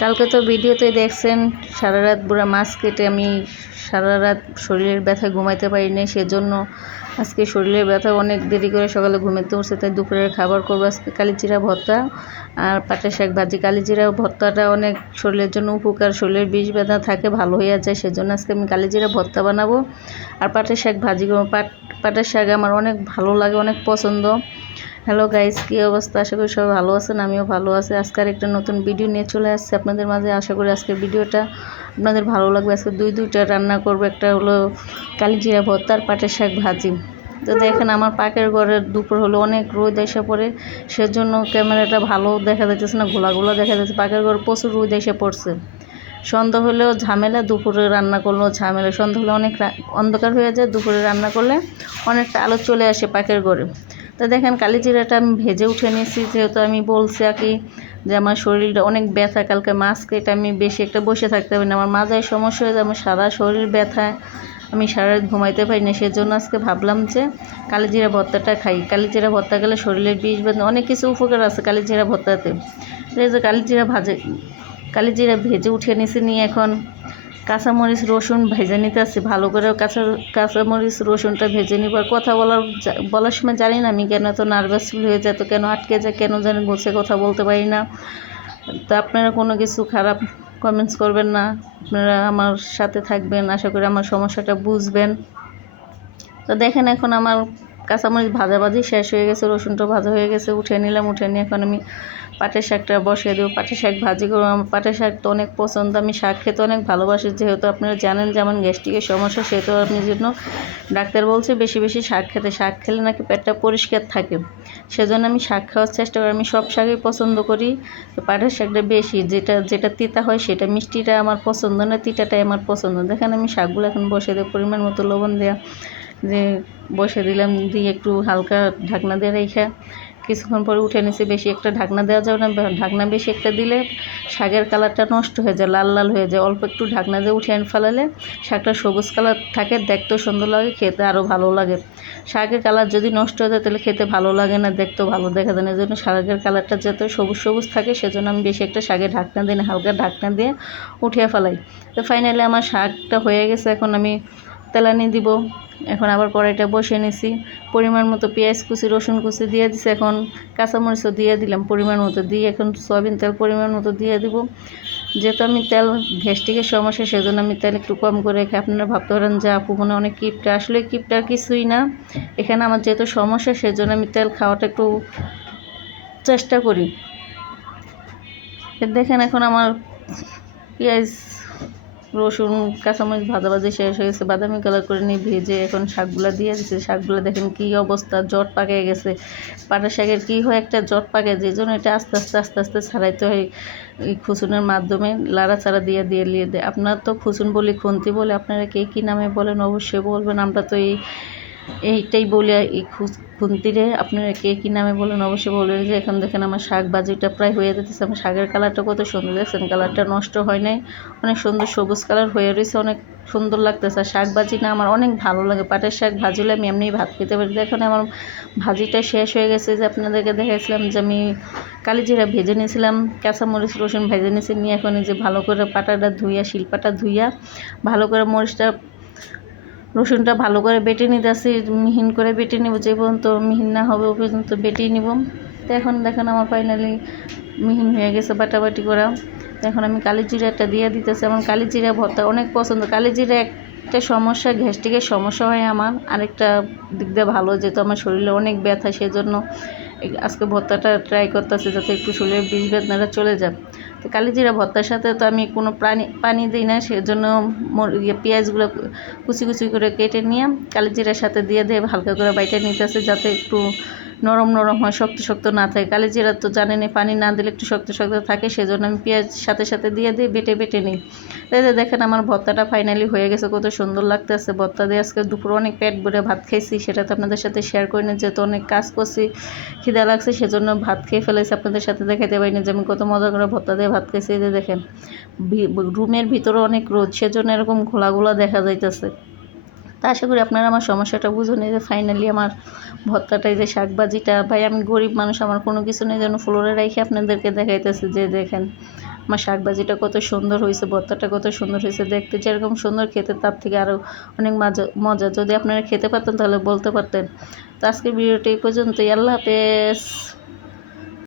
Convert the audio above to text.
কালকে তো ভিডিওতে দেখছেন সারা রাত বুড়া মাছ কেটে আমি সারা রাত শরীরের ব্যথায় ঘুমাইতে পারিনি, সেজন্য আজকে শরীরের ব্যথা অনেক দেরি করে সকালে ঘুমাতে উঠছে। তাই দুপুরের খাবার করবো আজকে কালিজিরা ভর্তা আর পাটের শাক ভাজি। কালিজিরা ভর্তাটা অনেক শরীরের জন্য উপকার, শরীরের বিষ ব্যথা থাকে ভালো হয়ে যায়, সেজন্য আজকে আমি কালিজিরা ভর্তা বানাবো আর পাটের শাক ভাজি করবো। পাটের শাক আমার অনেক ভালো লাগে, অনেক পছন্দ। হ্যালো গাইস, কী অবস্থা? আশা করি সবাই ভালো আছেন, আমিও ভালো আছি। আজকের একটা নতুন ভিডিও নিয়ে চলে আসছে আপনাদের মাঝে। আশা করি আজকের ভিডিওটা আপনাদের ভালো লাগবে। আজকে দুইটা রান্না করবো, একটা হলো কালিজিরা ভর্তা আর পাটের শাক ভাজি। তো দেখেন আমার পাকের ঘরের দুপুর হলো অনেক রোদ এসে পড়ে, সেজন্য ক্যামেরাটা ভালো দেখা যাচ্ছে না, ঘোলা দেখা যাচ্ছে। পাকের ঘর প্রচুর রোদ এসে পড়ছে। সন্ধ্যা হলেও ঝামেলা, দুপুরে রান্না করলেও ঝামেলা। সন্ধ্যা হলে অনেক অন্ধকার হয়ে যায়, দুপুরে রান্না করলে অনেকটা আলো চলে আসে পাকের ঘরে। তো দেখেন কালিজিরাটা আমি ভেজে উঠে নিয়েছি, যেহেতু আমি বলছি আর কি যে আমার শরীরটা অনেক ব্যথা। কালকে মাছ কেটে আমি বেশি একটা বসে থাকতে পারি না, আমার মাথায় সমস্যা হয়ে যায়, আমার সারা শরীর ব্যথায় আমি সারা রাত ঘুমাইতে পারি না। সেজন্য আজকে ভাবলাম যে কালিজিরা ভর্তাটা খাই। কালিজিরা ভর্তা গেলে শরীরের বিষ ব্যথা অনেক কিছু উপকার আছে কালিজিরা ভর্তাতে। এই যে কালিজিরা ভেজে উঠে নিয়েছি, নিয়ে এখন কাঁচামরিচ রসুন ভেজে নিতে আসছি ভালো করে। কাঁচামরিচ রসুনটা ভেজে নিব। আর কথা বলার সময় জানি না আমি কেন এত নার্ভাস ফিল হয়ে যায়, তো কেন আটকে যায়, কেন জানি বসে কথা বলতে পারি না। তো আপনারা কোনো কিছু খারাপ কমেন্টস করবেন না, আপনারা আমার সাথে থাকবেন, আশা করি আমার সমস্যাটা বুঝবেন। তো দেখেন এখন আমার কাঁচামরিচ ভাজাভাজি শেষ হয়ে গেছে, রসুনটা ভাজা হয়ে গেছে, উঠে নিলাম। উঠে নিয়ে এখন আমি পাটের শাকটা বসিয়ে দেবো। পাটের শাক ভাজি করবো। আমার পাটের শাক তো অনেক পছন্দ, আমি শাক খেতে অনেক ভালোবাসি। যেহেতু আপনারা জানেন যে আমার গ্যাস্ট্রিকের সমস্যা, সেহেতু আপনি জন্য ডাক্তার বলছে বেশি বেশি শাক খেতে। শাক খেলে নাকি পেটটা পরিষ্কার থাকে, সেজন্য আমি শাক খাওয়ার চেষ্টা করি। আমি সব শাকই পছন্দ করি, তো পাটের শাকটা বেশি। যেটা তিতা হয় সেটা, মিষ্টিটা আমার পছন্দ না, তিতাটাই আমার পছন্দ। দেখেন আমি শাকগুলো এখন বসিয়ে দেবো, পরিমাণ মতো লবণ দেওয়া যে বসে দিলাম, দিয়ে একটু হালকা ঢাকনা দিয়ে রেখে কিছুক্ষণ পরে উঠে নিচে। বেশি একটা ঢাকনা দেওয়া যাবে না, ঢাকনা বেশি একটা দিলে শাকের কালারটা নষ্ট হয়ে যায়, লাল লাল হয়ে যায়। অল্প একটু ঢাকনা দিয়ে উঠে ফেলালে শাকটা সবুজ কালার থাকে, দেখতেও সুন্দর লাগে, খেতে আরও ভালো লাগে। শাকের কালার যদি নষ্ট হয়ে যায় তাহলে খেতে ভালো লাগে না, দেখতেও ভালো দেখা যায় না। এই জন্য শাকের কালারটা যাতে সবুজ সবুজ থাকে, সেজন্য আমি বেশি একটা শাকে ঢাকনা দিই না, হালকা ঢাকনা দিয়ে উঠিয়ে ফেলাই। তো ফাইনালি আমার শাকটা হয়ে গেছে, এখন আমি তেলানি দিব। এখন আবার কড়াইটা বসিয়ে নিছি, পরিমাণ মতো পেঁয়াজ কুচি রসুন কুচি দিয়ে দিছি, এখন কাঁচামরিচও দিয়ে দিলাম পরিমাণ মতো, দিয়ে এখন সয়াবিন তেল পরিমাণ মতো দিয়ে দিব। যেহেতু আমি তেল গ্যাস্ট্রিকের সমস্যা, সেজন্য আমি তেল একটু কম করে রেখে। আপনারা ভাবতে পারেন যে আপু মনে অনেক কিপটা, আসলে কিপটার কিছুই না। এখানে আমার যেহেতু সমস্যা, সেজন্য আমি তেল খাওয়াটা একটু চেষ্টা করি। দেখেন এখন আমার পেঁয়াজ রসুন কাঁচামরিচ ভাজাভাজি শেষ হয়ে গেছে, বাদামি কালার করে নিয়ে ভেজে এখন শাকগুলো দিয়ে দিচ্ছে। শাকগুলো দেখেন কী অবস্থা, জট পাকিয়ে গেছে। পাটের শাকের কী হয়, একটা জট পাকে, যে জন্য এটা আস্তে আস্তে ছাড়াইতে হয় এই খুসুনের মাধ্যমে, লাড়াচাড়া দিয়ে দেয়। আপনার তো খুসুন বলি, খুন্তি বলে, আপনারা কে কী নামে বলেন অবশ্যই বলবেন। আমরা তো এইটাই বলি, এই খুন্তিরে আপনারা কে কী নামে বলেন অবশ্যই বলবেন। যে এখন দেখেন আমার শাক ভাজিটা প্রায় হয়ে যেতেছে। আমার শাকের কালারটা কত সুন্দর, দেখছেন কালারটা নষ্ট হয় নাই, অনেক সুন্দর সবুজ কালার হয়ে রয়েছে, অনেক সুন্দর লাগতেছে। আর শাক ভাজি না আমার অনেক ভালো লাগে, পাটের শাক ভাজিলে আমি এমনিই ভাত খেতে পারি। দেখেন আমার ভাজিটা শেষ হয়ে গেছে, যে আপনাদেরকে দেখাইছিলাম যে আমি কালিজিরা ভেজে নিয়েছিলাম, কাঁচামরিচ রসুন ভেজে নিয়েছি, নিয়ে এখন এই যে ভালো করে পাটাটা ধুইয়া, শিলপাটা ধুইয়া ভালো করে মরিচটা রসুনটা ভালো করে বেটে নিতেছি, মিহিন করে বেটে নিব, যে পর্যন্ত মিহিন না হবে ও পর্যন্ত বেটেই নিব। তো এখন দেখেন আমার ফাইনালি মিহিন হয়ে গেছে বাটাবাটি করা। তো এখন আমি কালিজিরাটা দিয়ে দিতেছি। আমার কালিজিরা ভর্তা অনেক পছন্দ। কালিজিরা একটা সমস্যা, গ্যাস্ট্রিকের সমস্যা হয় আমার, আরেকটা দিক দিয়ে ভালো, যেহেতু আমার শরীরে অনেক ব্যথা, সেজন্য আজকে ভর্তাটা ট্রাই করতেছি যাতে একটু শরীরের বিষ বেদনাটা চলে যায়। তো কালিজিরা ভর্তার সাথে তো আমি কোনো পানি দিই না, সেজন্য পেঁয়াজগুলো কুচি কুচি করে কেটে নিয়ে কালিজিরার সাথে দিয়ে হালকা করে বাইটে নিতেছে, যাতে একটু নরম নরম হয়, শক্ত শক্ত না থাকে। কালিজিরা তো জানেনই পানি না দিলে একটু শক্ত শক্ত থাকে, সেজন্য আমি পেঁয়াজ সাথে দিয়ে বেটে নিই। তাই দেখেন আমার ভর্তাটা ফাইনালি হয়ে গেছে, কত সুন্দর লাগতেছে। ভর্তা দিয়ে আজকে দুপুরে অনেক পেট ভরে ভাত খাইছি, সেটা তো আপনাদের সাথে শেয়ার করি না, যেহেতু অনেক কাজ করছি, খিদা লাগছে, সেজন্য ভাত খেয়ে ফেলেছি। আপনাদের সাথে দেখাতে পারিনি যে আমি কত মজা করে ভর্তা দিয়ে ভাত খাইছি। এই যে দেখেন রুমের ভিতরে অনেক রোদ, সেজন্য এরকম ঘোলা দেখা যাইতেছে। তা আশা করি আপনারা আমার সমস্যাটা বুঝুন। এই যে ফাইনালি আমার ভর্তাটা, এই যে শাকভাজিটা, ভাই আমি গরিব মানুষ, আমার কোনো কিছু নেই, যেন ফ্লোরে রেখে আপনাদেরকে দেখাইতেছি। যে দেখেন আমার শাকভাজিটা কত সুন্দর হয়েছে, ভর্তাটা কত সুন্দর হয়েছে, দেখতে যেরকম সুন্দর খেতে তার থেকে আরও অনেক মজা। যদি আপনারা খেতে পারতেন তাহলে বলতে পারতেন। তো আজকের ভিডিওটি এই পর্যন্তই। আল্লাহ হাফেজ।